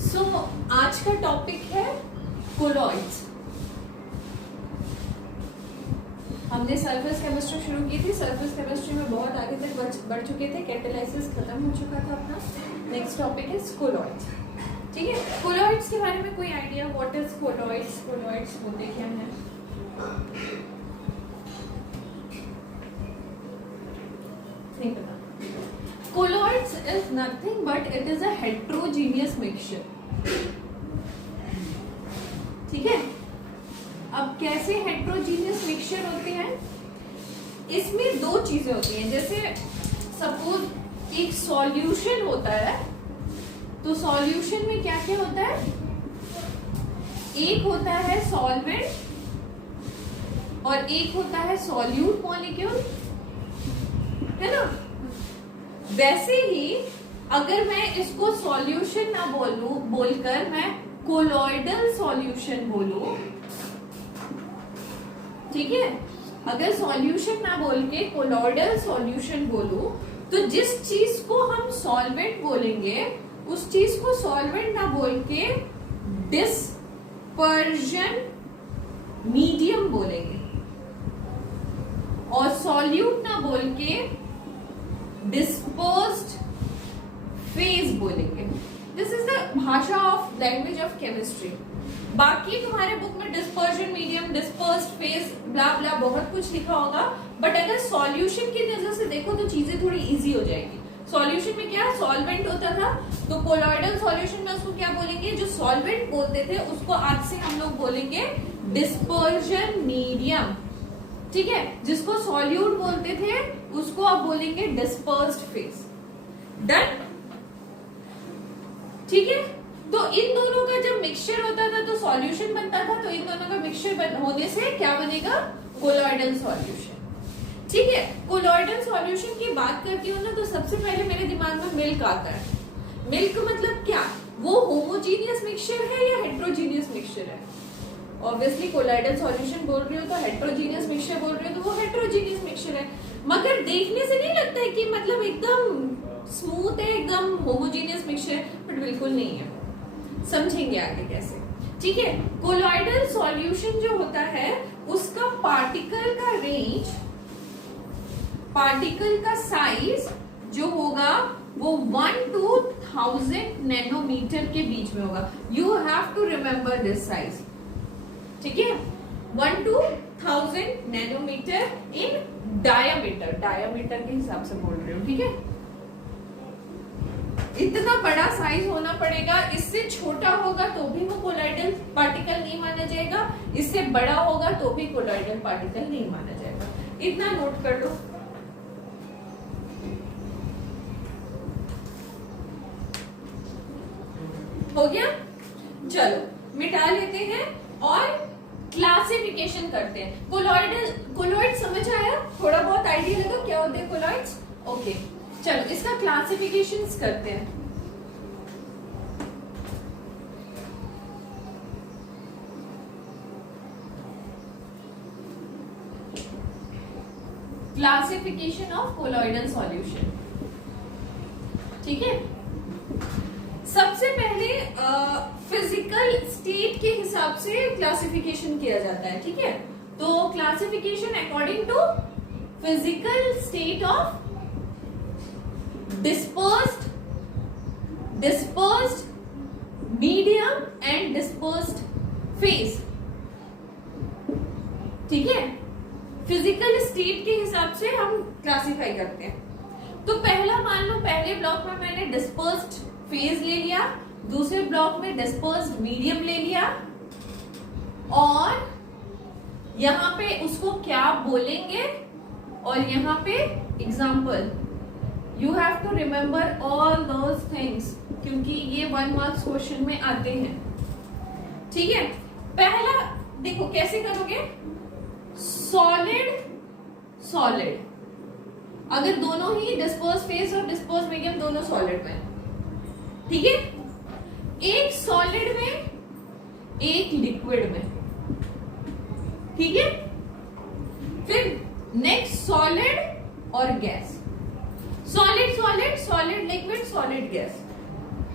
सो आज का टॉपिक है कोलॉइड्स। हमने सरफेस केमिस्ट्री शुरू की थी। सरफेस केमिस्ट्री में बहुत आगे तक बढ़ चुके थे। कैटालाइसिस खत्म हो चुका था अपना। नेक्स्ट टॉपिक है कोलॉइड्स। ठीक है, कोलॉइड्स के बारे में कोई idea? What is colloids? Colloids होते क्या है? नहीं पता। Colloids is nothing but it is a heterogeneous mixture. ठीक है, अब कैसे heterogeneous mixture होते हैं? इसमें दो चीजें होती हैं। जैसे सपोज एक सॉल्यूशन होता है, तो सॉल्यूशन में क्या क्या होता है? एक होता है सॉल्वेंट और एक होता है सॉल्यूट मॉलिक्यूल, है ना? वैसे ही अगर मैं इसको सॉल्यूशन ना बोलकर मैं कोलॉइडल सॉल्यूशन बोलूं, ठीक है, अगर सॉल्यूशन ना बोल के कोलॉइडल सॉल्यूशन बोलूं, तो जिस चीज को हम सॉल्वेंट बोलेंगे उस चीज को सॉल्वेंट ना बोल के डिस्पर्जन मीडियम बोलेंगे और सॉल्यूट ना बोल के डिस्पर्स्ड फेज बोलेंगे। दिस इज द भाषा ऑफ लैंग्वेज ऑफ केमिस्ट्री। बाकी तुम्हारे बुक में डिस्पर्जन मीडियम, डिस्पर्स्ड फेज, ब्ला ब्ला बहुत कुछ लिखा होगा, बट अगर सॉल्यूशन की नजर से देखो तो चीजें थोड़ी इजी हो जाएगी। सॉल्यूशन में क्या सॉल्वेंट होता था, तो कोलॉइडल सॉल्यूशन में उसको क्या बोलेंगे? जो सॉल्वेंट बोलते थे उसको आज से हम लोग बोलेंगे डिस्पर्जन मीडियम। ठीक है, जिसको सॉल्यूट बोलते थे उसको आप बोलेंगे डिस्पर्स्ड फेज। डन? ठीक है, तो इन दोनों का जब मिक्सचर होता था तो सॉल्यूशन बनता था, तो इन दोनों का मिक्सचर होने से क्या बनेगा? Colloidal solution. ठीक है, कोलॉइडल सॉल्यूशन की बात करती हूँ ना, तो सबसे पहले मेरे दिमाग में मिल्क आता है। मिल्क मतलब क्या? वो होमोजीनियस मिक्सचर है या हेट्रोजीनियस मिक्सचर है? ऑब्वियसली कोलॉइडल सॉल्यूशन बोल रही हो तो हेट्रोजीनियस मिक्सचर बोल रही हो, तो वो हेट्रोजीनियस मिक्सचर है। मगर देखने से नहीं लगता है कि मतलब एकदम स्मूथ है, एकदम होमोजीनियस मिक्सचर है, बट बिल्कुल नहीं है। समझेंगे आगे कैसे। ठीक है, कोलॉइडल सॉल्यूशन जो होता है उसका पार्टिकल का रेंज, पार्टिकल का साइज जो होगा वो 1 to 1000 नैनोमीटर के बीच में होगा। You have to remember this size. ठीक है, 1 to 1000 nanometre in diameter. Diameter के हिसाब से बोल रही हूँ। ठीक है, इतना बड़ा साइज होना पड़ेगा। इससे छोटा होगा तो भी वो कोलॉइडल पार्टिकल नहीं माना जाएगा, इससे बड़ा होगा तो भी कोलॉइडल पार्टिकल नहीं माना जाएगा। इतना नोट कर लो। हो गया? चलो मिटा लेते हैं और क्लासिफिकेशन करते हैं। कोलॉइड समझ आया? थोड़ा बहुत आइडिया लगा क्या होते हैं कोलॉइड्स? ओके, चलो इसका क्लासिफिकेशन करते हैं। Classification of colloidal solution. ठीक है, सबसे पहले फिजिकल स्टेट के हिसाब से क्लासिफिकेशन किया जाता है। ठीक है, तो classification according to physical state of dispersed medium and dispersed phase. ठीक है, फिजिकल स्टेट के हिसाब से हम क्लासिफाई करते हैं। तो पहला मान लो पहले ब्लॉक में मैंने डिस्पर्स्ड फेज ले लिया, दूसरे ब्लॉक में डिस्पर्स्ड मीडियम ले लिया, और यहां पे उसको क्या बोलेंगे, और यहां पे example. You have to remember all those things क्योंकि ये 1 मार्क्स क्वेश्चन में आते हैं। ठीक है, पहला देखो कैसे करोगे। सॉलिड सॉलिड, अगर दोनों ही डिस्पर्स फेज और डिस्पर्स मीडियम दोनों सॉलिड में, ठीक है, एक सॉलिड में एक लिक्विड में। ठीक है, फिर नेक्स्ट सॉलिड और gas. Solid solid, solid liquid, solid gas.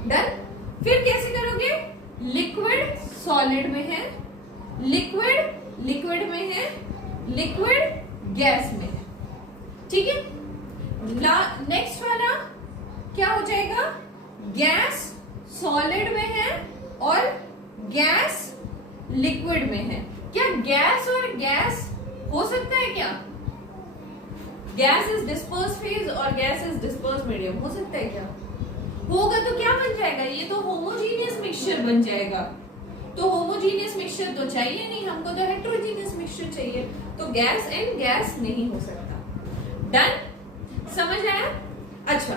Done. फिर कैसे करोगे, लिक्विड सॉलिड में है, लिक्विड लिक्विड में है, लिक्विड गैस में है, ठीक है। नेक्स्ट वाला क्या हो जाएगा, गैस सॉलिड में है और गैस लिक्विड में है। क्या गैस और गैस हो सकता है क्या, गैस इज डिस्पर्स फेज और गैस इज डिस्पर्स मीडियम, हो सकता है क्या, होगा तो क्या बन जाएगा, ये तो होमोजीनियस मिक्सचर बन जाएगा। तो होमोजीनियस मिक्सचर तो चाहिए नहीं हमको, तो हेट्रोजीनियस मिक्सचर चाहिए, तो गैस एंड गैस नहीं हो सकता। डन, समझ आया। अच्छा,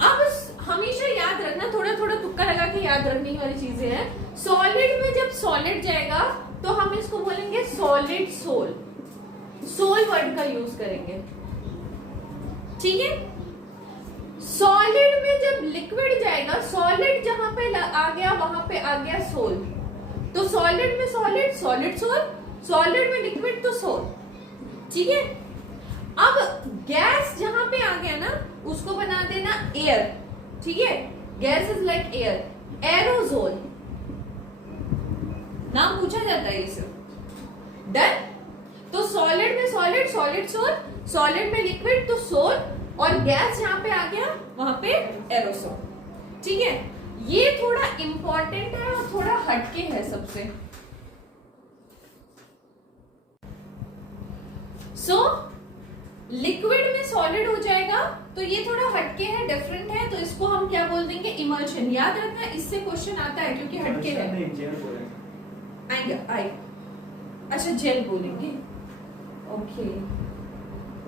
अब हमेशा याद रखना, थोड़ा थोड़ा तुक्का लगा के याद रखने वाली चीजें हैं। सॉलिड में जब सॉलिड जाएगा तो हम इसको बोलेंगे सॉलिड सोल, सोल वर्ड का यूज करेंगे, ठीक है। सॉलिड में जब लिक्विड जाएगा, सॉलिड जहां पे आ गया वहां पे आ गया सोल, तो सॉलिड में सॉलिड, सॉलिड सोल, सॉलिड में लिक्विड तो सोल, ठीक है। अब गैस जहां पे आ गया ना उसको बना देना एयर, ठीक है। Gas is like air, aerosol नाम पूछा जाता है इसे। डन, तो सॉलिड में सॉलिड, सॉलिड सोल, सॉलिड में लिक्विड तो सोल, और गैस जहां पे आ गया वहां पे एरोसोल, ठीक है। ये थोड़ा इंपॉर्टेंट है और थोड़ा हटके है सबसे। लिक्विड में सॉलिड हो जाएगा, तो ये थोड़ा हटके है, डिफरेंट है, तो इसको हम क्या बोल देंगे, इमल्शन। याद रखना, इससे क्वेश्चन आता है क्योंकि हटके है। आएगा, अच्छा जेल बोलेंगे, okay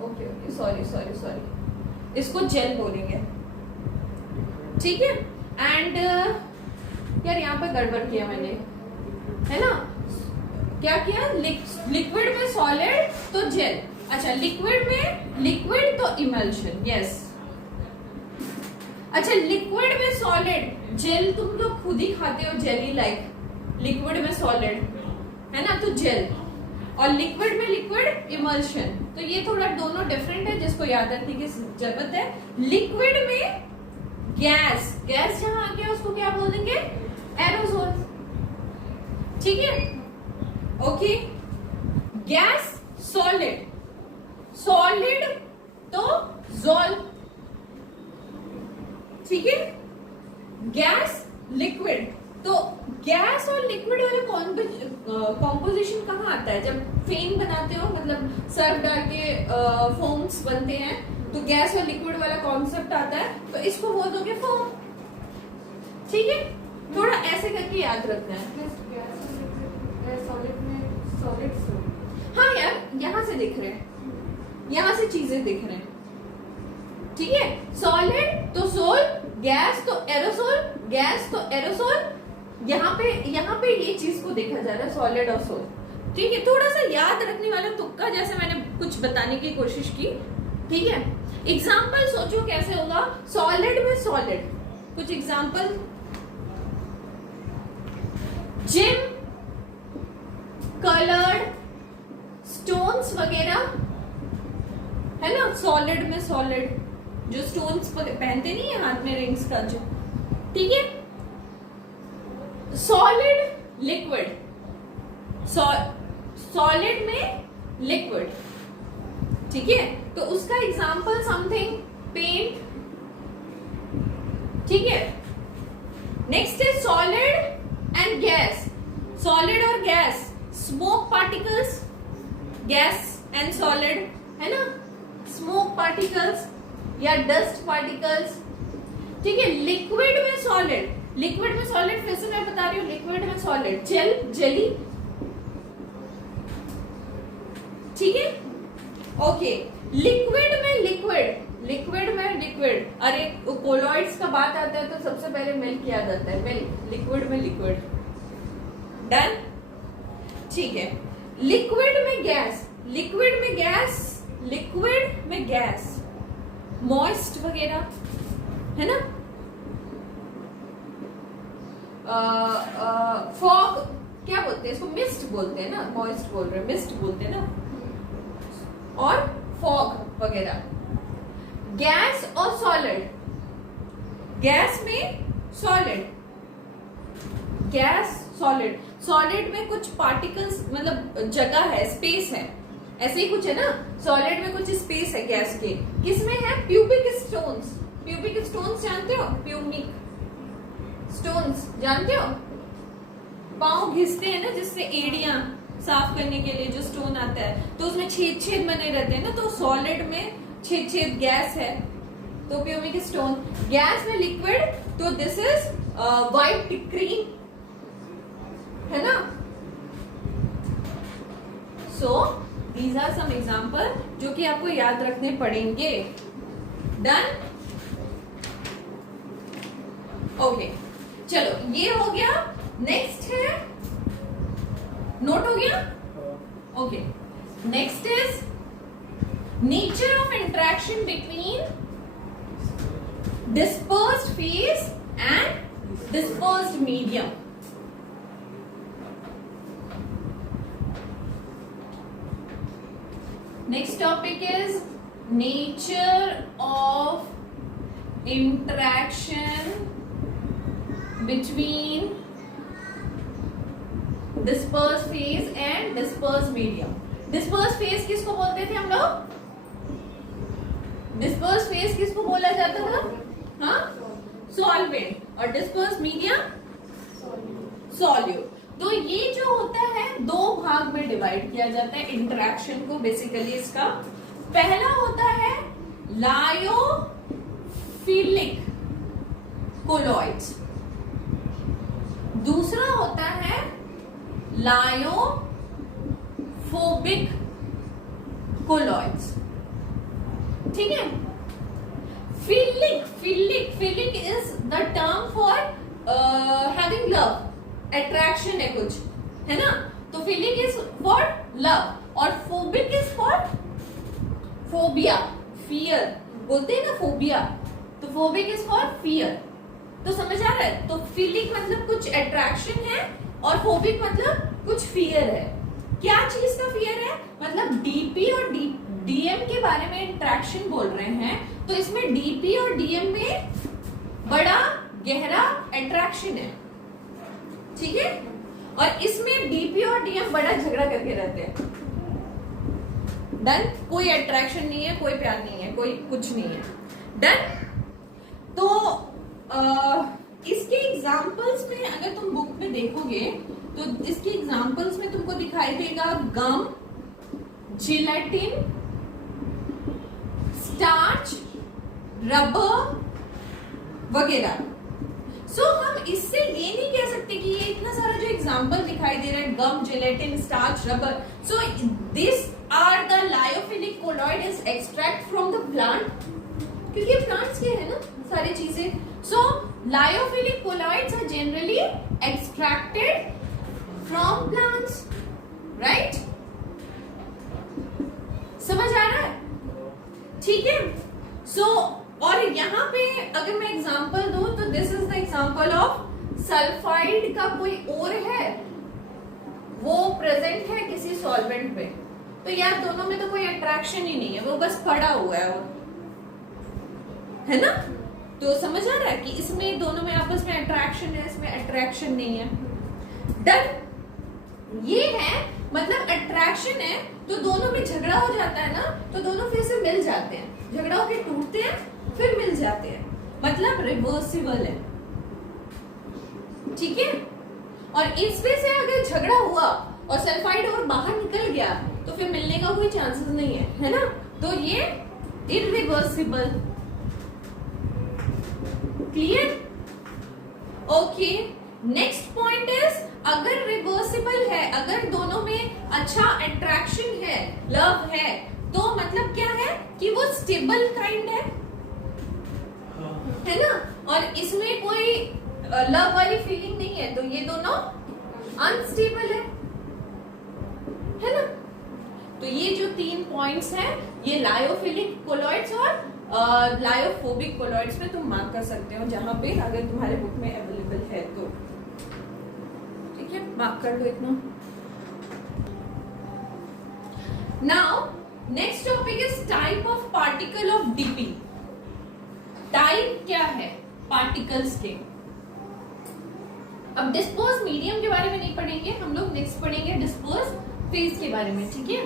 okay okay, sorry sorry sorry, इसको जेल बोलेंगे, ठीक है। एंड यार यहाँ पे गड़बड़ किया मैंने, है ना, क्या किया, लिक्विड में सॉलिड तो जेल, अच्छा लिक्विड में लिक्विड तो इमल्शन, यस। अच्छा, लिक्विड में सॉलिड, जेल तुम लोग खुद ही खाते हो, जेली लाइक, लिक्विड में सॉलिड है ना, तो जेल, और लिक्विड में लिक्विड इमल्शन, तो ये थोड़ा दोनों डिफरेंट है जिसको याद रखने की जरूरत है। लिक्विड में गैस, गैस जहां आ गया उसको क्या बोल देंगे, एरोसोल, ठीक है, ओके। गैस सॉलिड, सॉलिड तो जोल, ठीक है। गैस लिक्विड, तो गैस और लिक्विड वाला कॉम्पोजिशन कहाँ आता है, जब फेन बनाते हो, मतलब सर्फ डाल के फोम्स बनते हैं, तो गैस और लिक्विड वाला कॉन्सेप्ट आता है, तो इसको बोल दोगे फोम, ठीक है। थोड़ा ऐसे करके याद रखना है। हाँ यार, यहाँ से दिख रहे हैं, यहाँ से चीजें दिख रहे हैं, ठीक है। सॉलिड तो सोल, गैस तो एरोसोल, गैस तो एरोसोल, यहाँ पे ये चीज को देखा जा रहा है, सॉलिड और सोल, ठीक है। थोड़ा सा याद रखने वाला तुक्का, जैसे मैंने कुछ बताने की कोशिश की, ठीक है। एग्जाम्पल सोचो कैसे होगा, सॉलिड में सॉलिड, कुछ एग्जाम्पल, जिम, कलर्ड स्टोन्स वगैरह, है ना, सॉलिड में सॉलिड, जो स्टोन्स पहनते नहीं है हाथ में, रिंग्स का जो, ठीक है। सॉलिड लिक्विड, सॉलिड में लिक्विड, ठीक है, तो उसका एग्जांपल समथिंग पेंट, ठीक है। नेक्स्ट है सॉलिड एंड गैस, सॉलिड और gas, smoke particles, gas and solid, है ना, स्मोक पार्टिकल्स या डस्ट पार्टिकल्स, ठीक है। लिक्विड में सॉलिड, लिक्विड में सॉलिड, फिर से मैं बता रही हूँ, लिक्विड में सॉलिड, जेल, जेली, ठीक है, ओके। लिक्विड में लिक्विड, लिक्विड में लिक्विड, अरे कोलॉइड्स का बात आता है तो सबसे पहले मिल्क याद आता है, मिल्क, लिक्विड में लिक्विड, डन, ठीक है। लिक्विड में गैस, लिक्विड में गैस, लिक्विड में गैस, मॉइस्ट वगैरह, है ना, फॉग क्या बोलते हैं इसको, मिस्ट बोलते हैं ना, मॉइस्ट बोल रहे हैं, मिस्ट बोलते हैं ना, और फॉग वगैरह। गैस और सॉलिड, गैस में सॉलिड, गैस, सॉलिड, सॉलिड में कुछ पार्टिकल्स मतलब जगह है, स्पेस है, ऐसे ही कुछ है ना, सॉलिड में कुछ स्पेस है गैस के, किसमें है, प्यूबिक स्टोन्स, प्यूबिक स्टोन्स जानते हो, प्यूबिक स्टोन्स जानते हो, पाँव घिसते हैं ना जिससे एड़ियां साफ करने के लिए जो स्टोन आता है, तो उसमें छेद छेद बने रहते हैं ना, तो सॉलिड में छेद छेद गैस है तो प्यूबिक स्टोन, गैस में लिक्विड तो दिस इज व्हाइट क्रीम, है ना। So these are some example जो कि आपको याद रखने पड़ेंगे। डन, ओके, चलो ये हो गया। नेक्स्ट है, नोट हो गया, okay. Next is nature of interaction between dispersed phase and dispersed medium. Next topic is nature of interaction between dispersed phase and dispersed medium. Dispersed phase किसको बोलते थे हम लोग, डिस्पर्स फेज किसको बोला जाता था, हाँ, सॉल्वेंट, और डिस्पर्स मीडियम सॉल्यूट। तो ये जो होता है दो भाग में डिवाइड किया जाता है इंटरेक्शन को, बेसिकली इसका पहला होता है लायोफिलिक कोलॉइड्स, दूसरा होता है लायोफोबिक कोलॉइड्स, ठीक है। Philic is the term for having love, attraction है कुछ, है ना, तो फिलिक इज फॉर लव, और phobic is for phobia, fear बोलते हैं ना, फोबिया, तो फोबिक इज फॉर फियर। तो समझ आ रहा है, तो फिलिक मतलब कुछ अट्रैक्शन है और फोबिक मतलब कुछ फियर है। क्या चीज का फियर है, मतलब डीपी और डीएम के बारे में इंटरेक्शन बोल रहे हैं, तो इसमें डीपी और डीएम में बड़ा गहरा अट्रैक्शन है, ठीक है, और इसमें डीपी और डीएम बड़ा झगड़ा करके रहते हैं। डन, कोई अट्रैक्शन नहीं है, कोई प्यार नहीं है, कोई कुछ नहीं है। डन, तो इसके एग्जाम्पल्स में अगर तुम बुक में देखोगे तो इसके एग्जाम्पल्स में तुमको दिखाई देगा गम, जिलेटिन, स्टार्च, रबर वगैरह। सो हम इससे ये नहीं कह सकते कि ये इतना सारा जो एग्जाम्पल दिखाई दे रहा है, gum, gelatin, starch, rubber, so this are the lyophilic colloid is extract from the plant, क्योंकि प्लांट्स के है ना सारी चीजें। So lyophilic colloids are generally extracted from plants, right, समझ आ रहा है, ठीक है। सो और यहाँ पे अगर मैं एग्जांपल दूं तो this is the example of sulphide का कोई और है, वो प्रेजेंट है किसी सॉल्वेंट पे, तो यार दोनों में तो कोई अट्रैक्शन ही नहीं है, वो बस पड़ा हुआ है, है ना। तो समझ आ रहा है कि इसमें दोनों में आपस में अट्रैक्शन है, इसमें अट्रैक्शन नहीं है। डन, ये है मतलब अट्रैक्शन है तो दोनों में झगड़ा हो जाता है ना, तो दोनों फिर से मिल जाते हैं, झगड़ा होकर टूटते हैं फिर मिल जाते हैं, मतलब रिवर्सिबल है, ठीक है। और इसमें से अगर झगड़ा हुआ और सल्फाइड और बाहर निकल गया तो फिर मिलने का कोई चांसेस नहीं है ना, तो ये irreversible, clear, okay. Next point is अगर रिवर्सिबल है, अगर दोनों में अच्छा अट्रैक्शन है, लव है, तो मतलब क्या है कि वो स्टेबल काइंड है ना, और इसमें कोई लव वाली फीलिंग नहीं है, तो ये दोनों अनस्टेबल है ना। तो ये जो 3 पॉइंट्स हैं, ये लायोफिलिक कोलॉइड्स और लायोफोबिक कोलॉइड्स में तुम मार्क कर सकते हो, जहां पे अगर तुम्हारे बुक में अवेलेबल है तो, ठीक है, मार्क कर लो इतना। Now next topic is type of particle of DP. Type क्या है पार्टिकल्स के, अब डिस्पर्स मीडियम के बारे में नहीं पढ़ेंगे हम लोग, नेक्स्ट पढ़ेंगे डिस्पर्स फेज के बारे में, ठीक है।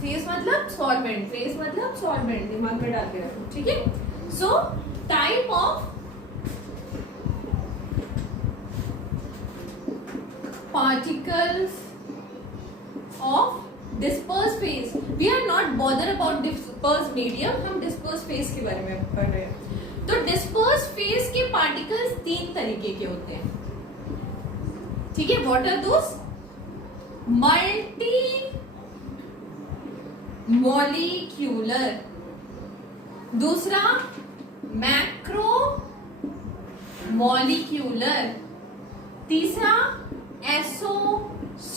फेज मतलब सॉल्वेंट, फेज मतलब सॉल्वेंट, दिमाग में डाल के रखो, ठीक है। So type of particles of dispersed phase. We are not bothered about dispersed medium, हम dispersed phase के बारे में पढ़ रहे हैं। तो dispersed phase के particles 3 तरीके के होते हैं, ठीक है। What are those? Multi molecular, दूसरा मैक्रो मॉलिक्यूलर, तीसरा एसोसिएटेड,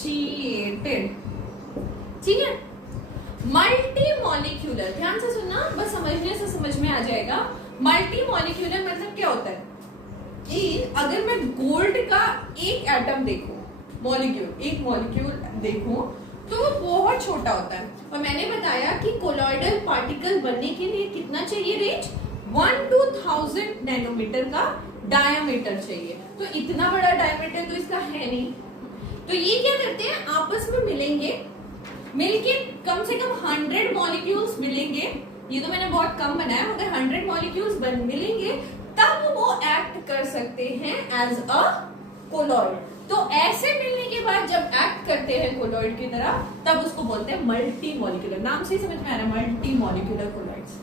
ठीक है। मल्टी मॉलिक्यूलर, ध्यान से सुनना, बस समझने से समझ में आ जाएगा। मल्टी मॉलिक्यूलर मतलब क्या होता है कि अगर मैं गोल्ड का एक एटम देखूं, मॉलिक्यूल, एक मॉलिक्यूल देखूं तो वो बहुत छोटा होता है, और मैंने बताया कि कोलॉइडल पार्टिकल बनने के लिए कितना चाहिए रेंज, 1 to 1000 नैनोमीटर का डायमीटर चाहिए। तो इतना बड़ा डायमीटर तो इसका है नहीं, तो ये क्या करते हैं, आपस में मिलेंगे, मिलके कम से कम 100 मॉलिक्यूल्स मिलेंगे। ये तो मैंने बहुत कम बनाया, अगर 100 मॉलिक्यूल्स मिलेंगे तब वो एक्ट कर सकते हैं एज अ कोलॉइड। तो ऐसे मिलने के बाद जब एक्ट करते हैं कोलॉइड की तरह, तब उसको बोलते हैं मल्टी मॉलिक्यूलर। नाम से ही समझ में आ रहा है, मल्टी मॉलिक्यूलर कोलॉइड्स।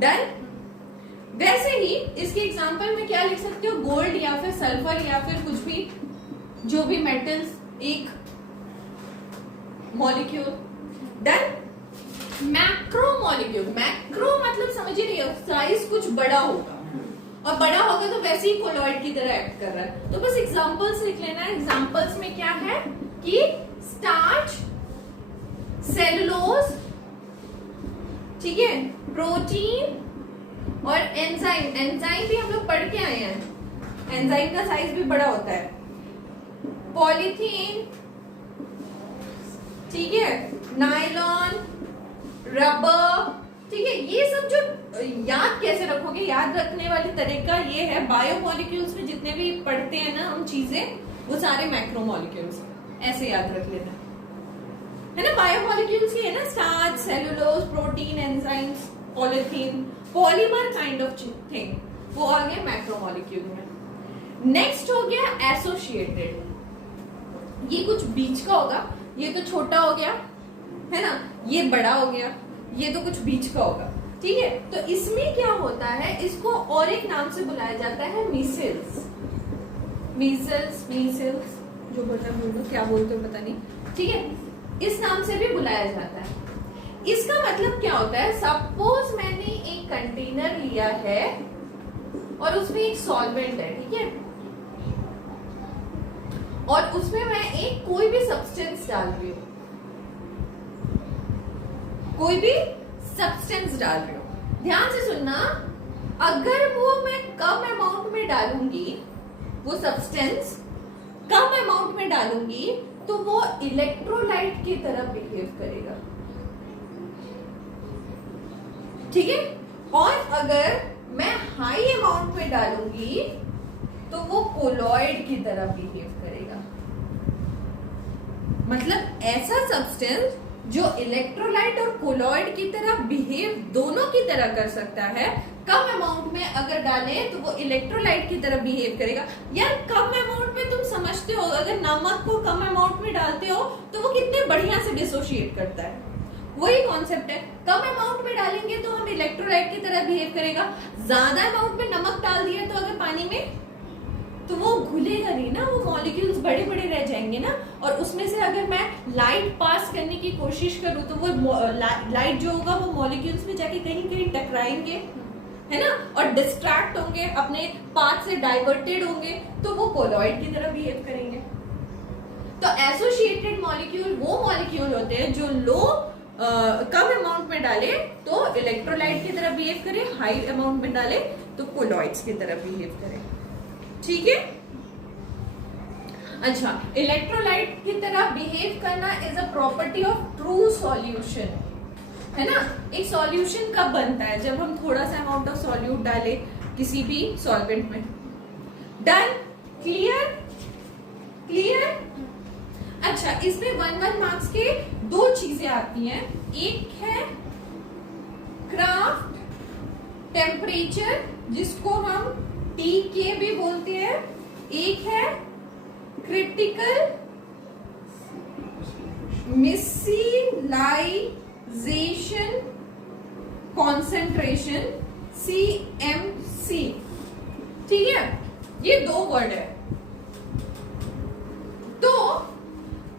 डन। वैसे ही इसके एग्जांपल में क्या लिख सकते हो, गोल्ड या फिर सल्फर या फिर कुछ भी, जो भी मेटल्स, एक molecule. Done. Macro molecule, macro मतलब समझ ही रही हो, साइज कुछ बड़ा होगा, और बड़ा होगा तो वैसे ही कोलॉइड की तरह एक्ट कर रहा है। तो बस एग्जांपल्स लिख लेना। एग्जांपल्स में क्या है कि स्टार्च, सेलुलोज, ठीक है, प्रोटीन और एंजाइम। एंजाइम भी हम लोग पढ़ के आए हैं, एंजाइम का साइज भी बड़ा होता है। पॉलीथीन, ठीक है, नायलॉन, रबर, ठीक है। ये सब जो याद कैसे रखोगे, याद रखने वाली तरीका ये है, बायोमोलिक्यूल्स में जितने भी पढ़ते हैं ना हम चीजें, वो सारे मैक्रोमोलिक्यूल्स, ऐसे याद रख लेना है ना। बायोमोलिक्यूल्स ही है ना, starch, cellulose, protein, enzymes, polythene, polymer kind of thing, वो आ गया मैक्रोमोलिक्यूल में। नेक्स्ट हो गया एसोसिएटेड। ये कुछ बीच का होगा, ये तो छोटा हो गया है ना, ये बड़ा हो गया, ये तो कुछ बीच का होगा, ठीक है। तो इसमें क्या होता है, इसको और एक नाम से बुलाया जाता है मीसेल्स। मीसेल्स, मीसेल्स जो बोलता है, बोलो क्या बोलते हो पता नहीं, ठीक है, इस नाम से भी बुलाया जाता है। इसका मतलब क्या होता है, सपोज मैंने एक कंटेनर लिया है और उसमें एक सॉल्वेंट है, ठीक है, और उसमें मैं एक कोई भी सब्सटेंस डाल रही हूं, कोई भी सब्सटेंस डाल रही हूं। ध्यान से सुनना, अगर वो मैं कम अमाउंट में डालूंगी, वो सब्सटेंस कम अमाउंट में डालूंगी, तो वो इलेक्ट्रोलाइट की तरह बिहेव करेगा, ठीक है। और अगर मैं हाई अमाउंट में डालूंगी तो वो कोलॉइड की तरह बिहेव करेगा। मतलब ऐसा सब्सटेंस जो इलेक्ट्रोलाइट और कोलॉइड की तरह बिहेव दोनों की तरह कर सकता है, कम अमाउंट में अगर डालें तो वो इलेक्ट्रोलाइट की तरह बिहेव करेगा। यार कम अमाउंट में तुम समझते हो, अगर नमक को कम अमाउंट में डालते हो तो वो कितने बढ़िया से डिसोशिएट करता है, वही कॉन्सेप्ट है। कम अमाउंट में डालेंगे तो हम इलेक्ट्रोलाइट की तरह बिहेव करेगा, ज्यादा अमाउंट में नमक डाल दिया तो अगर पानी में, तो वो घुलेगा नहीं ना, वो मॉलिक्यूल्स बड़े बड़े रह जाएंगे ना, और उसमें से अगर मैं लाइट पास करने की कोशिश करूं तो वो लाइट जो होगा वो मॉलिक्यूल्स में जाके कहीं कहीं टकराएंगे, है ना, और डिस्ट्रैक्ट होंगे, अपने पाथ से डाइवर्टेड होंगे, तो वो कोलॉइड की तरह बिहेव करेंगे। तो एसोसिएटेड मॉलिक्यूल वो मॉलिक्यूल होते हैं जो कम अमाउंट में डाले तो इलेक्ट्रोलाइट की तरह बिहेव करे, हाई अमाउंट में डाले तो कोलॉइड्स की तरह बिहेव करे, ठीक है। अच्छा, इलेक्ट्रोलाइट की तरह बिहेव करना is a property of true solution, है ना। एक सॉल्यूशन कब बनता है, जब हम थोड़ा सा अमाउंट ऑफ सॉल्यूट डाले किसी भी सॉल्वेंट में, डन, क्लियर, क्लियर। अच्छा, इसमें 1 मार्क्स के 2 चीजें आती हैं, एक है क्राफ्ट टेम्परेचर जिसको हम TK भी बोलते हैं, एक है क्रिटिकल मिसिलाइजेशन कॉन्सेंट्रेशन CMC। ठीक है, ये 2 वर्ड है। तो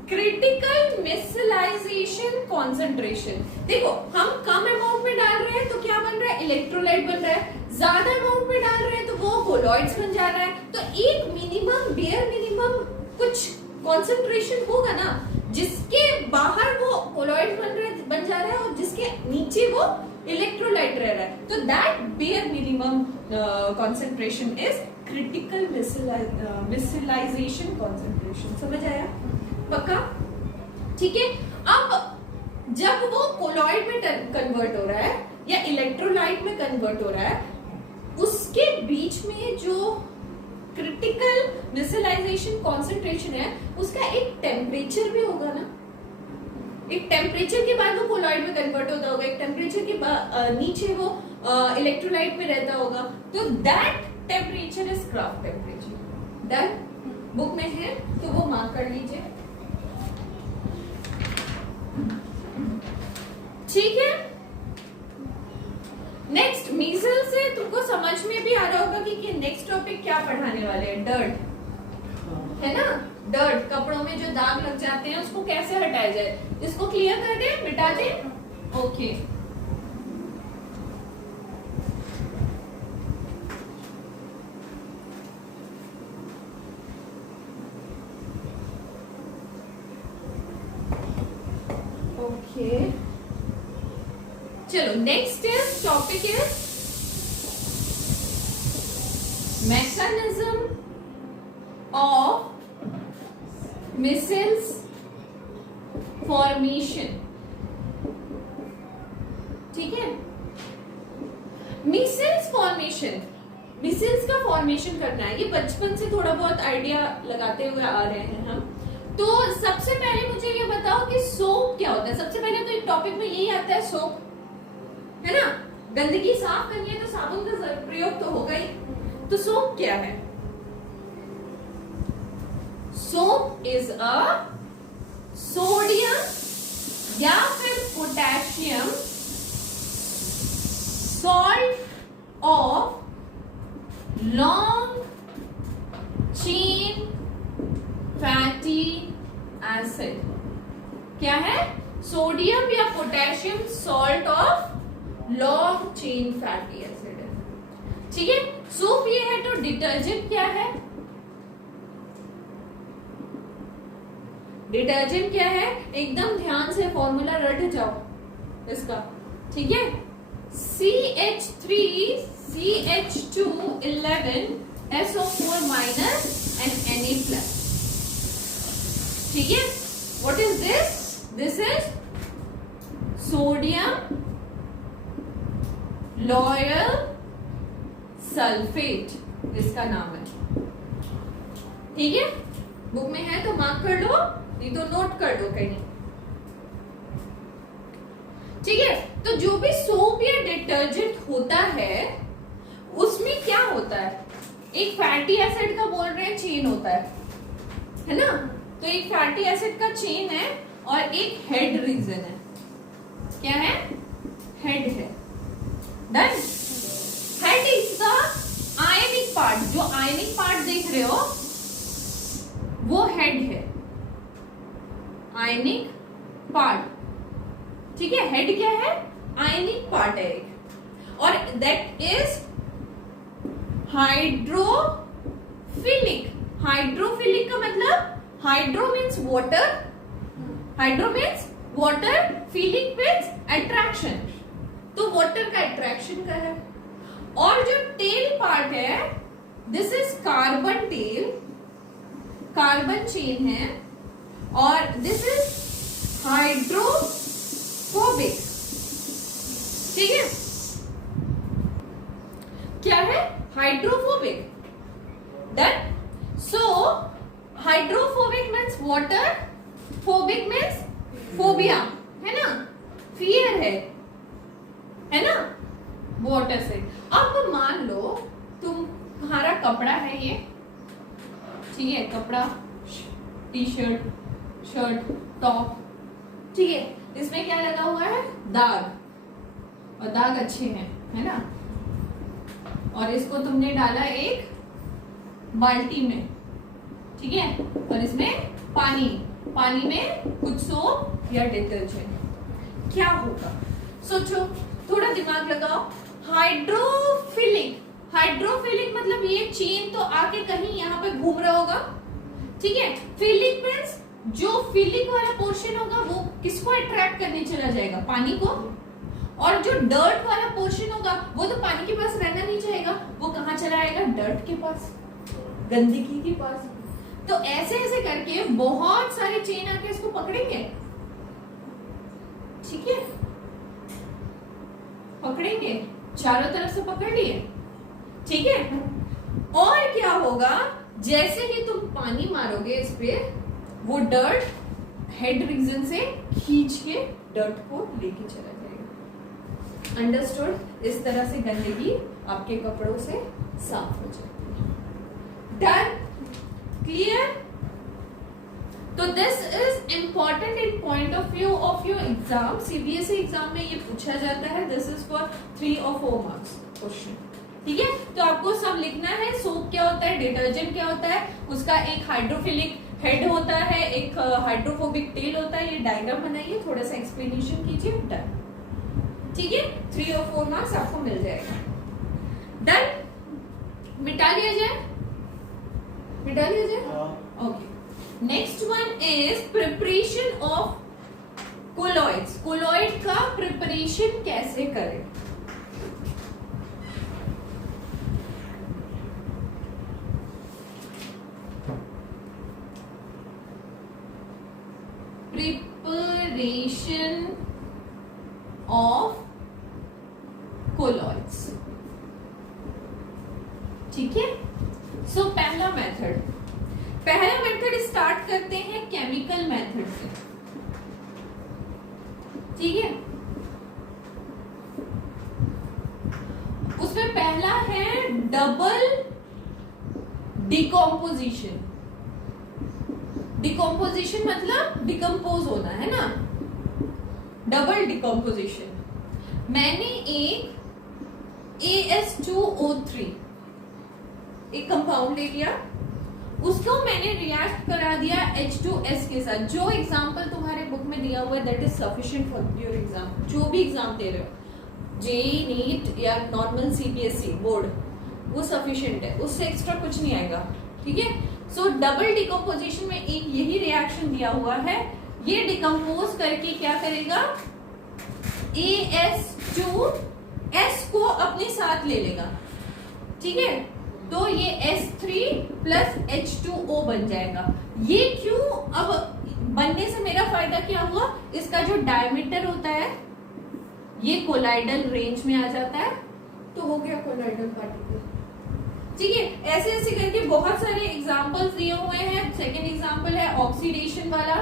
क्रिटिकल मिसलाइजेशन कॉन्सेंट्रेशन, देखो हम कम अमाउंट में डाल रहे हैं तो क्या बन रहा है, इलेक्ट्रोलाइट बन रहा है, ज्यादा अमाउंट में डाल रहे हैं तो वो कोलॉइड्स बन जा रहा है। तो एक मिनिमम, बेयर मिनिमम कुछ कॉन्सेंट्रेशन होगा ना, जिसके बाहर वो कोलॉइड बन जा रहा है और जिसके नीचे वो इलेक्ट्रोलाइट रह रहा है, तो that bare minimum concentration is critical micellization concentration. समझ आया? पक्का? ठीक है। अब जब वो कोलॉइड में कन्वर्ट हो रहा है या इलेक्ट्रोलाइट में कन्वर्ट हो रहा है, उसके बीच में जो क्रिटिकल मिसलाइजेशन कॉन्सेंट्रेशन है उसका एक टेम्परेचर भी होगा ना, एक टेम्परेचर के बाद वो कोलॉइड में कन्वर्ट होता होगा, एक टेम्परेचर के बाद नीचे वो इलेक्ट्रोलाइट में रहता होगा, तो that temperature is craft temperature. Done? Book में है तो वो मार्क कर लीजिए। ठीक है। नेक्स्ट, मीजल से तुमको समझ में भी आ रहा होगा कि नेक्स्ट टॉपिक क्या पढ़ाने वाले हैं। डर्ट है ना, डर्ट, कपड़ों में जो दाग लग जाते हैं उसको कैसे हटाया जाए, इसको क्लियर कर दे, मिटा दे। ओके, ओके, चलो next topic is mechanism of measles formation. ठीक है, मिसिल्स फॉर्मेशन, मिसिल्स का फॉर्मेशन करना है, ये बचपन से थोड़ा बहुत आइडिया लगाते हुए आ रहे हैं हम। तो सबसे पहले मुझे ये बताओ कि सोप क्या होता है। सबसे पहले तो एक टॉपिक में यही आता है, सोप, है ना, गंदगी साफ करनी है तो साबुन का प्रयोग तो होगा ही। तो सोप क्या है? सोप इज अ सोडियम या फिर potassium salt of long chain fatty acid. क्या है? सोडियम या potassium salt of long chain fatty acid है। ठीक है, सोप ये है। तो डिटर्जेंट क्या है? डिटर्जेंट क्या है? एकदम ध्यान से फॉर्मूला रट जाओ इसका। ठीक है, CH3 CH2 11 SO4 minus and Na plus। ठीक है, what is this? This is sodium lauryl sulfate, इसका नाम है। ठीक है, बुक में है तो मार्क कर लो, नहीं तो नोट कर दो कहीं। ठीक है, तो जो भी सोप या डिटर्जेंट होता है उसमें क्या होता है? एक फैटी एसिड का बोल रहे हैं चेन होता है ना। तो एक फैटी एसिड का चेन है और एक हेड रीजन है। क्या है? हेड है। Done? Head is the ionic part. जो आयनिक पार्ट देख रहे हो वो हेड है, आयनिक पार्ट। ठीक है, हेड क्या है? आयनिक पार्ट है एक, और दैट इज हाइड्रोफिलिक। हाइड्रोफिलिक का मतलब hydro means water, hydro means water, feeling means attraction. तो वाटर का अट्रैक्शन का है। और जो टेल पार्ट है, this is carbon tail, carbon chain है, और दिस इज हाइड्रोफोबिक। ठीक है, क्या है? Hydrophobic. Done. So hydrophobic means water, phobic means phobia, है ना, फियर है ना वाटर से. अब मान लो तुम्हारा कपड़ा है ये, ठीक है, कपड़ा, टी शर्ट, शर्ट, टॉप, ठीक है, इसमें क्या लगा हुआ है, दाग, और दाग अच्छे हैं, है ना, और इसको तुमने डाला एक बाल्टी में, ठीक है, और इसमें पानी में कुछ सोप या डिटर्जेंट, क्या होगा सोचो, थोड़ा दिमाग लगाओ. हाइड्रोफिलिक मतलब ये चेन तो आके कहीं यहाँ पे घूम रहा होगा, ठीक है. फिलिक मींस जो फिलिक वाला पोर्शन होगा वो किसको अट्रैक्ट करने चला जाएगा, पानी को, और जो डर्ट वाला पोर्शन होगा वो तो पानी के पास रहना नहीं चाहेगा, वो कहाँ चला आएगा, डर्ट के पास, गंदगी के पास. तो ऐसे ऐसे करके बहुत सारे चेन आके इसको पकड़ेंगे, ठीक है, पकड़ेंगे, चारों तरफ से पकड़ लिए, ठीक है. और क्या होगा, जैसे ही तुम पानी मारोगे इस पे, वो डर्ट हेड रीजन से खींच के डर्ट को लेके चला जाएगा. अंडरस्टूड. इस तरह से गंदगी आपके कपड़ों से साफ हो जाती है. Done, clear. तो this is important in point of view of your exam. CBSE exam में ये पूछा जाता है. दिस इज फॉर 3 और 4 मार्क्स क्वेश्चन, ठीक है. तो आपको सब लिखना है. सोप क्या होता है, डिटर्जेंट क्या होता है, उसका एक हाइड्रोफिलिक हेड होता है, एक हाइड्रोफोबिक टेल होता है. ये डायग्राम बनाइए, थोड़ा सा एक्सप्लेनेशन कीजिए. डन, ठीक है. 3 और 4 मार्क्स आपको मिल जाएगा. डन, मिटा लिया जाए. Okay. Next one is preparation of colloids. Colloid का प्रिपरेशन कैसे करें. प्रिपरेशन ऑफ कोलॉइड्स, ठीक है. सो पहला मेथड स्टार्ट करते हैं केमिकल मेथड से, ठीक है. उसमें पहला है डबल डिकम्पोजिशन. डिकम्पोजिशन मतलब डिकम्पोज होना, है ना. Double decomposition. मैंने एक AS2O3 एक कंपाउंड ले लिया, उसको मैंने रिएक्ट करा दिया H2S के साथ. जो एग्जाम्पल तुम्हारे बुक में दिया हुआ है that is sufficient for your exam. जो भी एग्जाम दे रहे हो, जेईई, नीट या नॉर्मल सीबीएसई बोर्ड, वो सफिशिएंट है, उससे एक्स्ट्रा कुछ नहीं आएगा, ठीक है. सो डबल डिकम्पोजिशन में एक यही रिएक्शन दिया हुआ है. ये डिकम्पोज करके क्या करेगा, AS2S को अपने साथ ले लेगा, ठीक है. तो ये S3 प्लस H2O बन जाएगा. ये क्यों, अब बनने से मेरा फायदा क्या हुआ, इसका जो डायमीटर होता है ये कोलाइडल रेंज में आ जाता है, तो हो गया कोलाइडल पार्टिकल, ठीक है. ऐसे ऐसे करके बहुत सारे एग्जांपल्स दिए हुए हैं. सेकंड एग्जांपल है ऑक्सीडेशन वाला.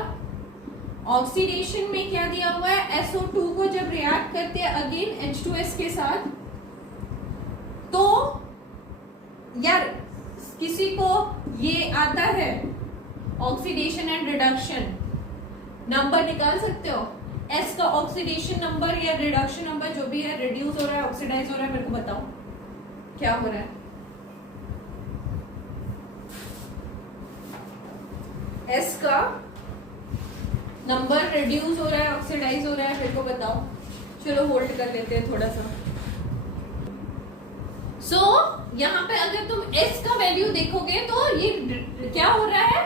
ऑक्सीडेशन में क्या दिया हुआ है, SO2 को जब रिएक्ट करते हैं अगेन H2S के साथ, तो यार किसी को ये आता है ऑक्सीडेशन एंड रिडक्शन नंबर निकाल सकते हो. S का ऑक्सीडेशन नंबर या रिडक्शन नंबर जो भी है, रिड्यूस हो रहा है, ऑक्सीडाइज हो रहा है, मेरे को बताओ क्या हो रहा है. S का नंबर रिड्यूस हो रहा है, ऑक्सीडाइज हो रहा है, मेरे को बताओ. चलो होल्ड कर लेते हैं थोड़ा सा. सो यहाँ पे अगर तुम S का वैल्यू देखोगे तो ये क्या हो रहा है,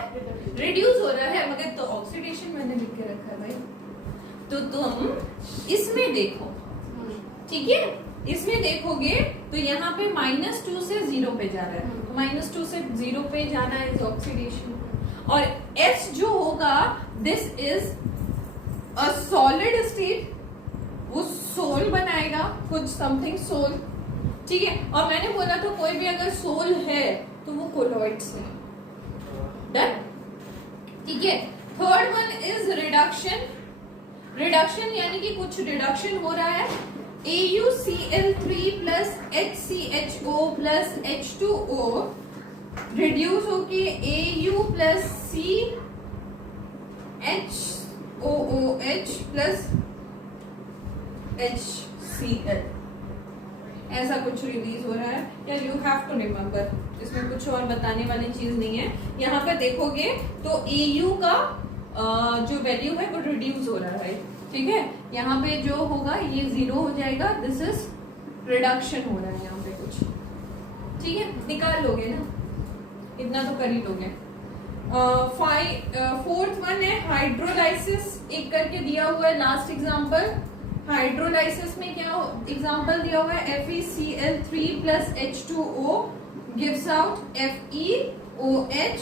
रिड्यूस हो रहा है, मगर तो ऑक्सीडेशन मैंने लिख के रखा है भाई. तो तुम इसमें देखो, ठीक है, इसमें देखोगे तो यहाँ पे -2 से 0 पे जा रहा है. -2 से 0 पे जाना इज ऑक्सीडेशन. और S जो होगा, this is a solid state, वो सोल बनाएगा, कुछ समथिंग सोल. ठीक है, और मैंने बोला था कोई भी अगर सोल है तो वो कोलॉइड्स है। डन, ठीक है। Third one is reduction. Reduction यानी कि कुछ रिडक्शन हो रहा है, AuCl3 plus HCHO plus H2O reduce होके Au plus CHOOH plus HCl, ऐसा कुछ रिलीज हो रहा है। या यू हैव टू रिमेम्बर, इसमें कुछ और बताने वाली चीज नहीं है। यहाँ पे देखोगे तो Au का जो वैल्यू है वो रिड्यूस हो रहा है, ठीक है। यहाँ पे जो होगा ये 0 हो जाएगा, दिस इज रिडक्शन हो रहा है यहाँ पे कुछ, ठीक है। निकाल लोगे ना, इतना तो कर ही लोगे। फोर्थ वन है हाइड्रोलाइसिस, एक करके दिया हुआ है लास्ट एग्जांपल। हाइड्रोलाइसिस में क्या एग्जांपल दिया हुआ है, FeCl3 plus H2O gives out FeOH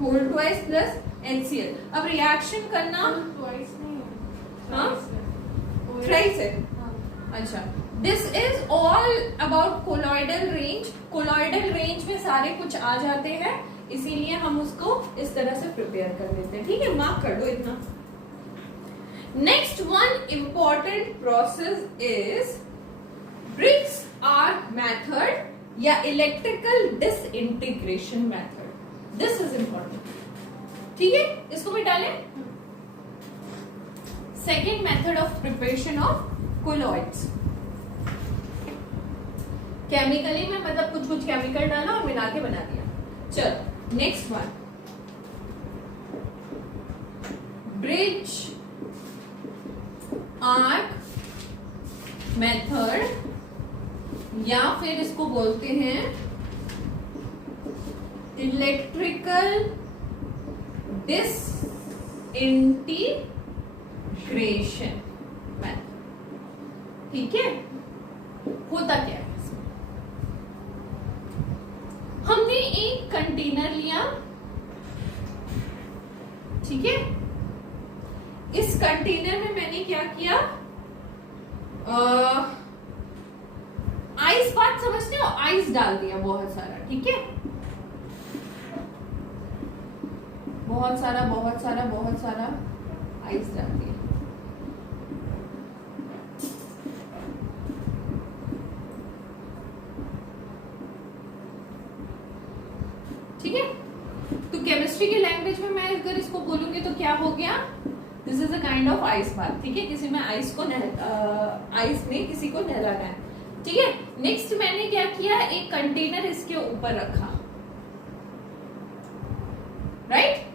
whole twice plus HCl। अब रिएक्शन करना थ्राइस है, अच्छा। This is all about colloidal range. Colloidal range में सारे कुछ आ जाते हैं, इसीलिए हम उसको इस तरह से प्रिपेयर कर देते हैं, ठीक है। मार्क कर दो इतना। Next one important process is Bredig's arc method या electrical disintegration method. This is important, ठीक है। इसको मिटा लें। Second method of preparation of colloids, chemically में मतलब कुछ कुछ केमिकल डाला और मिला के बना दिया। चलो next one, bridge arc method या फिर इसको बोलते हैं इलेक्ट्रिकल डिसइंटीग्रेशन मेथड, ठीक है। होता क्या है, हमने एक कंटेनर लिया, ठीक है। इस कंटेनर में मैंने क्या किया, आइस बात समझते हो, आइस डाल दिया बहुत सारा, ठीक है। बहुत सारा बहुत सारा बहुत सारा आइस डाल दिया, ठीक है। तो केमिस्ट्री के लैंग्वेज में मैं अगर इसको बोलूंगी तो क्या हो गया, this is a kind of ice बात, ठीक है। किसी में आइस को आइस में किसी को नहलाना है, ठीक है। नेक्स्ट मैंने क्या किया, एक कंटेनर इसके ऊपर रखा, राइट।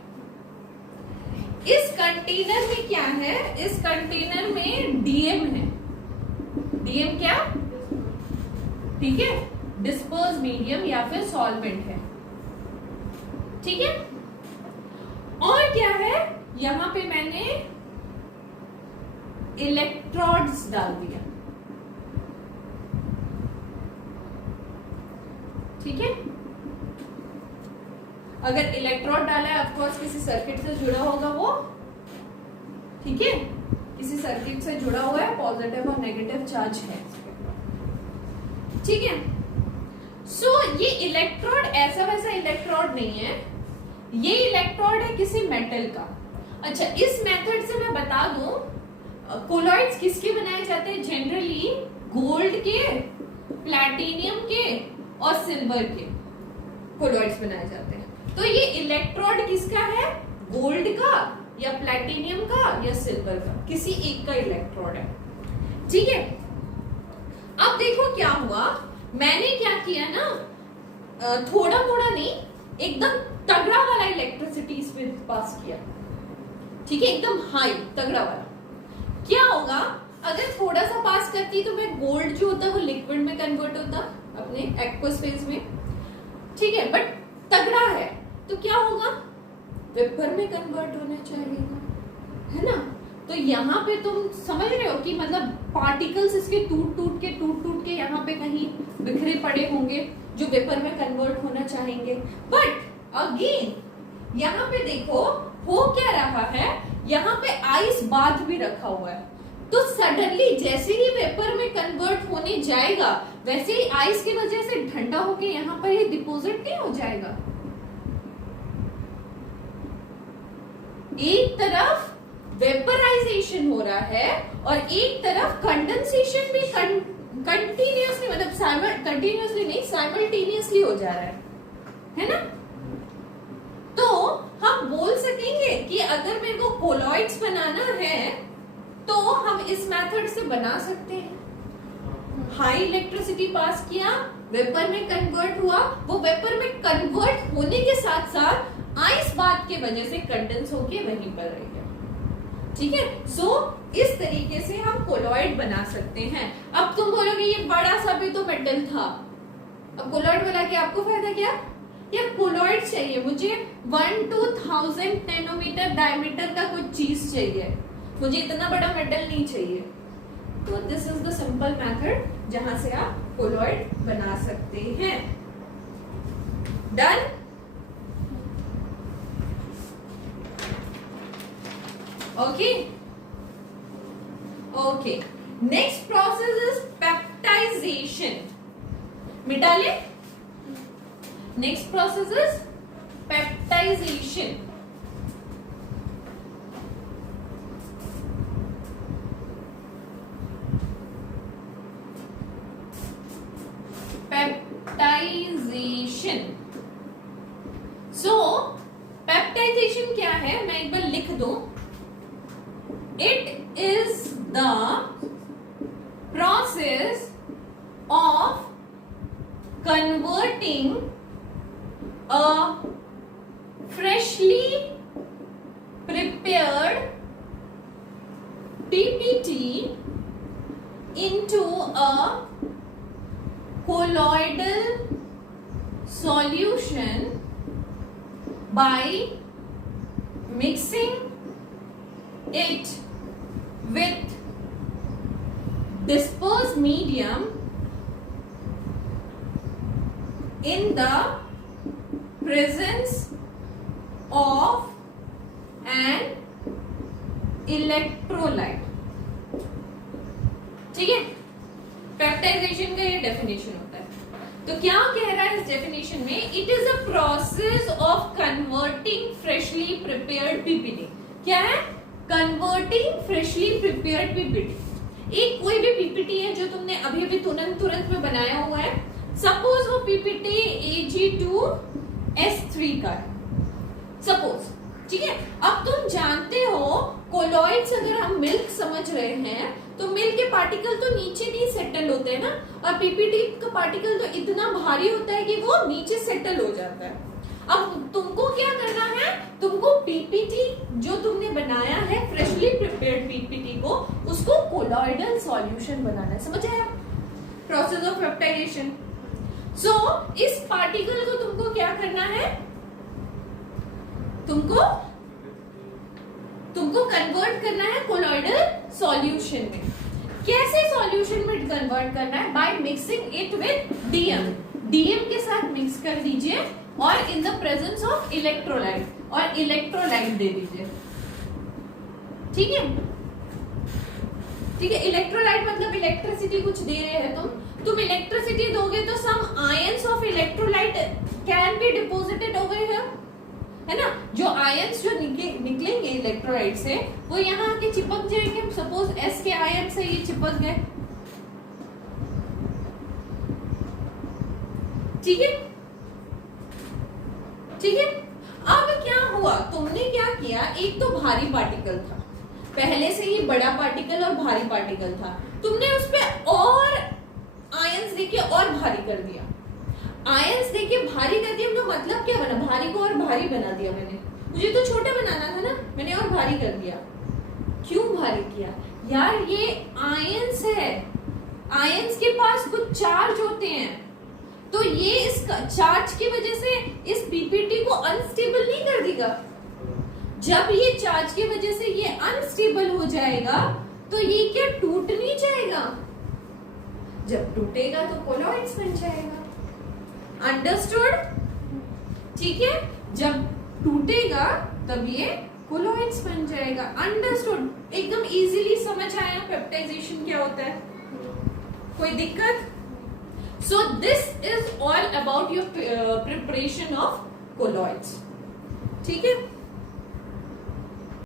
इस कंटेनर में क्या है, इस कंटेनर में डीएम है। डीएम क्या, ठीक है, डिस्पर्स मीडियम या फिर सॉल्वेंट है, ठीक है। और क्या है, यहां पे मैंने इलेक्ट्रोड्स डाल दिया, ठीक है। अगर इलेक्ट्रोड डाला है ऑफकोर्स किसी सर्किट से जुड़ा होगा वो, ठीक है, किसी सर्किट से जुड़ा हुआ है, पॉजिटिव और नेगेटिव चार्ज है, ठीक है। सो ये इलेक्ट्रोड ऐसा वैसा इलेक्ट्रोड नहीं है, ये इलेक्ट्रोड है किसी मेटल का। अच्छा, इस मेथड से मैं बता दूं, कोलॉइड्स किसके बनाए जाते हैं, जनरली गोल्ड के, प्लैटिनियम के और सिल्वर के कोलॉइड्स बनाए जाते हैं। तो ये इलेक्ट्रोड किसका है, गोल्ड का या प्लैटिनियम का या सिल्वर का, किसी एक का इलेक्ट्रोड है, ठीक है। अब देखो क्या हुआ, मैंने क्या किया ना, थोड़ा थोड़ा नहीं, एकदम तगड़ा वाला इलेक्ट्रिसिटी इसमें पास किया, ठीक है, एकदम हाई तगड़ा वाला। क्या होगा, अगर थोड़ा सा पास करती तो मैं गोल्ड जो होता है वो लिक्विड में कन्वर्ट होता अपने एक्वस फेज में, ठीक है। बट तगड़ा है तो क्या होगा, वेपर में कन्वर्ट होना चाहिए, है ना। तो यहाँ पे तुम समझ रहे हो कि मतलब पार्टिकल्स इसके टूट टूट के यहाँ पे कहीं बिखरे पड़े होंगे जो वेपर में कन्वर्ट होना चाहेंगे। बट अगेन यहाँ पे देखो हो क्या रहा है, यहाँ पे आइस बाथ भी रखा हुआ है, तो सडनली जैसे ही वेपर में कन्वर्ट होने जाएगा वैसे ही आइस की वजह से ठंडा होके यहाँ पर ये डिपोजिट नहीं हो जाएगा। एक तरफ वेपराइजेशन हो रहा है और एक तरफ कंडेंसेशन भी कंटिन्यूअसली, मतलब कंटिन्यूअसली नहीं, साइमल्टेनियसली हो जा रहा है ना। तो हम बोल सकेंगे कि अगर मेरे को कोलॉइड्स बनाना है तो हम इस मेथड से बना सकते हैं। हाई इलेक्ट्रिसिटी पास किया, वेपर में कन्वर्ट हुआ, वो वेपर में कन्वर्ट होने के साथ साथ आइस बात के वजह से कंडेंस होके वहीं पर रह गया। ठीक है, सो इस तरीके से हम कोलॉइड बना सकते हैं। अब तुम बोलोगे ये बड़ा सा भी तो मेटल था, अब कोलॉइड बना के आपको फायदा क्या? यार कोलॉइड चाहिए मुझे 1 to 1000 नैनोमीटर डायमीटर का कुछ चीज चाहिए, मुझे इतना बड़ा मेटल नहीं चाहिए। तो this is the simple method जहां से आप कोलॉइड बना सकते हैं। Done? Okay okay, next process is peptization. मिटा ले। Next process is peptization. Peptization. So peptization क्या है, मैं एक बार लिख दूं। It is the process of converting a freshly prepared PPT into a colloidal solution by mixing it with dispersed medium in the presence of an electrolyte। ठीक है, peptization का ये डेफिनेशन होता है। तो क्या कह रहा है इस डेफिनेशन में? It is a process of converting freshly prepared PPT. क्या है? Converting freshly prepared PPT. एक कोई भी पीपीटी है जो तुमने अभी अभी तुरंत में बनाया हुआ है, सपोज वो पीपीटी Ag2S3 का है, सपोज। ठीक है, अब तुम जानते हो कोलॉइड्स अगर हम मिल्क समझ रहे हैं तो मिल्क के पार्टिकल तो नीचे नहीं सेटल होते हैं ना, और पीपीटी का पार्टिकल तो इतना भारी होता है कि वो नीचे सेटल हो जाता है। अब तुमको क्या करना है, तुमको पीपीटी जो तुमने बनाया है फ्रेशली प्रिपेयर्ड पीपीटी को, उसको कोलॉइडल सॉल्यूशन बनाना है। समझ आया प्रोसेस ऑफ पेप्टाइजेशन? सो इस पार्टिकल को तुमको क्या करना है, तुमको कन्वर्ट करना है कोलॉइडल सॉल्यूशन में। कैसे सॉल्यूशन में कन्वर्ट करना है? By mixing it with DM. DM के साथ मिक्स कर दीजिए और in the presence of electrolyte, और इलेक्ट्रोलाइट दे दीजिए। ठीक है, ठीक है। इलेक्ट्रोलाइट मतलब इलेक्ट्रिसिटी कुछ दे रहे हैं तुम इलेक्ट्रिसिटी दोगे तो some ions of electrolyte can be deposited over here, है ना। जो आयंस जो निकलेंगे इलेक्ट्रोलाइट से वो यहाँ आके चिपक जाएंगे। सपोज S के आयन से ये चिपक गए। ठीक है, ठीक है। अब क्या हुआ, तुमने क्या किया, एक तो भारी पार्टिकल था, पहले से ही बड़ा पार्टिकल और भारी पार्टिकल था, तुमने उस पर और आयंस देके और भारी कर दिया। आयंस देके भारी कर दिया मतलब क्या बना, भारी को और भारी बना दिया मैंने। मुझे तो छोटा बनाना था ना, मैंने और भारी कर दिया। क्यों भारी किया यार? ये आयंस है, आयंस के पास कुछ चार्ज होते हैं, तो ये इस चार्ज की वजह से इस पीपीटी को अनस्टेबल नहीं कर देगा। जब ये चार्ज की वजह से ये अनस्टेबल हो जाएगा तो ये क्या टूट नहीं जाएगा? जब टूटेगा तो कोलॉइड्स बन जाएगा। अंडरस्टूड? ठीक है, जब टूटेगा तब ये कोलॉइड्स बन जाएगा। अंडरस्टूड, एकदम इजीली समझ आया पेप्टाइजेशन क्या होता है, कोई दिक्कत? So this is all about your preparation of colloids, ठीक है।